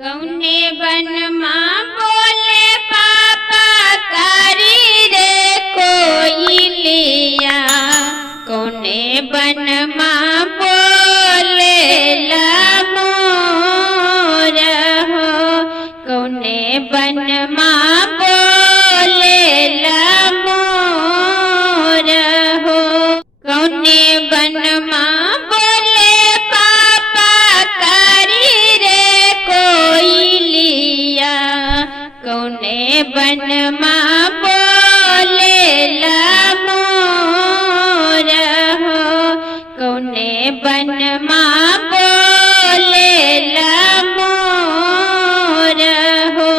कौने बन माँ बोले पापा करी रे कोयलिया। कौने बन माँ बोले ला मोर हो। कौने बन माँ बोले ला मोर हो। कौने बन माँ बोले पापा करी रे कोयलिया। कौने बन माँ बोले ला मोर हो। कौने बन माँ बोले ला मोर हो।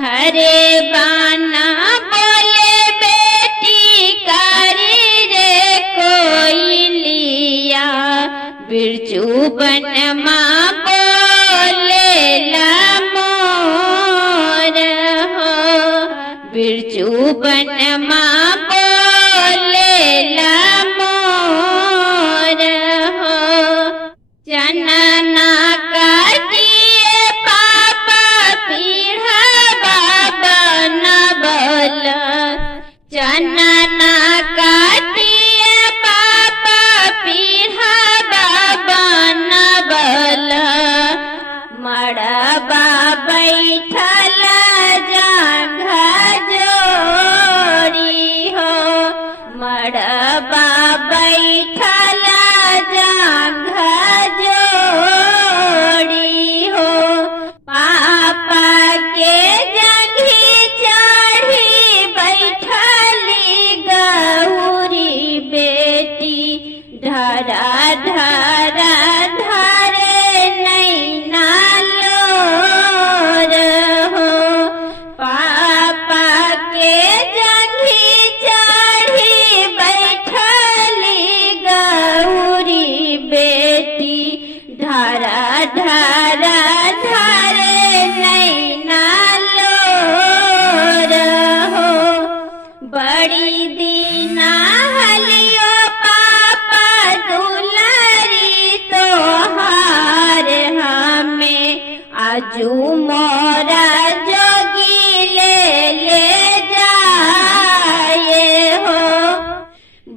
हरे बाना बोले बेटी करी रे कोयलिया। बिरजू बन माँ बोले ला मोर हो। बिरजू बन माँ बोले ला मोर हो। जनना काटिए पापा पीढ़ा बाबा न बोल। जनना काटिए पापा पीढ़ा बाबा न बोल। मड़बा बैठल जांघा जोड़ी हो। मड़बा बैठल जांघा जोड़ी हो। पापा के जंघी चढ़ी बैठली गौरी बेटी। धरा धरा धरे नैना लोर हो। पापा के जंघी चढ़ी बैठली गौरी बेटी। धरा धरा धरे नैना लोर हो। बड़ी दीना हलियो पापा दुलारी तोहार हमें। आजू मोरा जोगी ले जाए हो।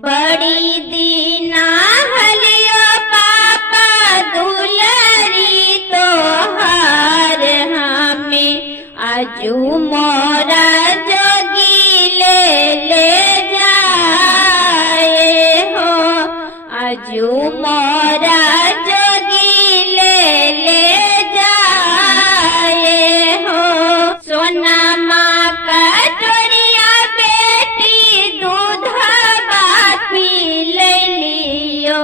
बड़ी दीना हलियो पापा दुलारी तोहार हमें। आजू मोरा जोगी ले जाए हो। आजू मोरा जोगी ले जाए हो। सोना माँ कटोरिया बेटी दूधवा पी लियो।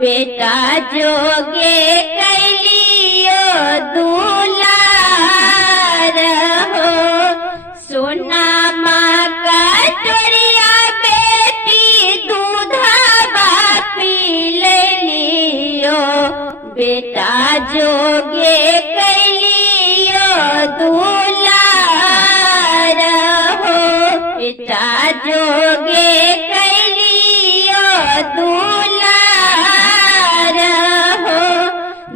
बेटा जोगे कैलियो दुलार हो। सोना माँ कटोरिया बेटी दूधवा पी लियो। बेटा जोगे कैलियो दुलार हो। बेटा जोगे कैलियो दुलार हो।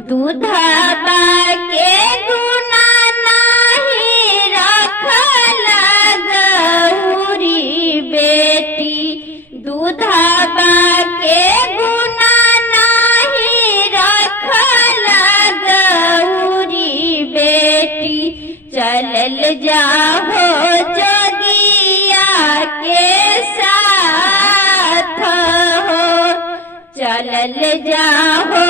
दूधवा के गुना नाही रखला गौरी बेटी। दूधवा के गुना नाही रखला गौरी बेटी। चलल जाहो जोगिया के साथ हो। चलल जाहो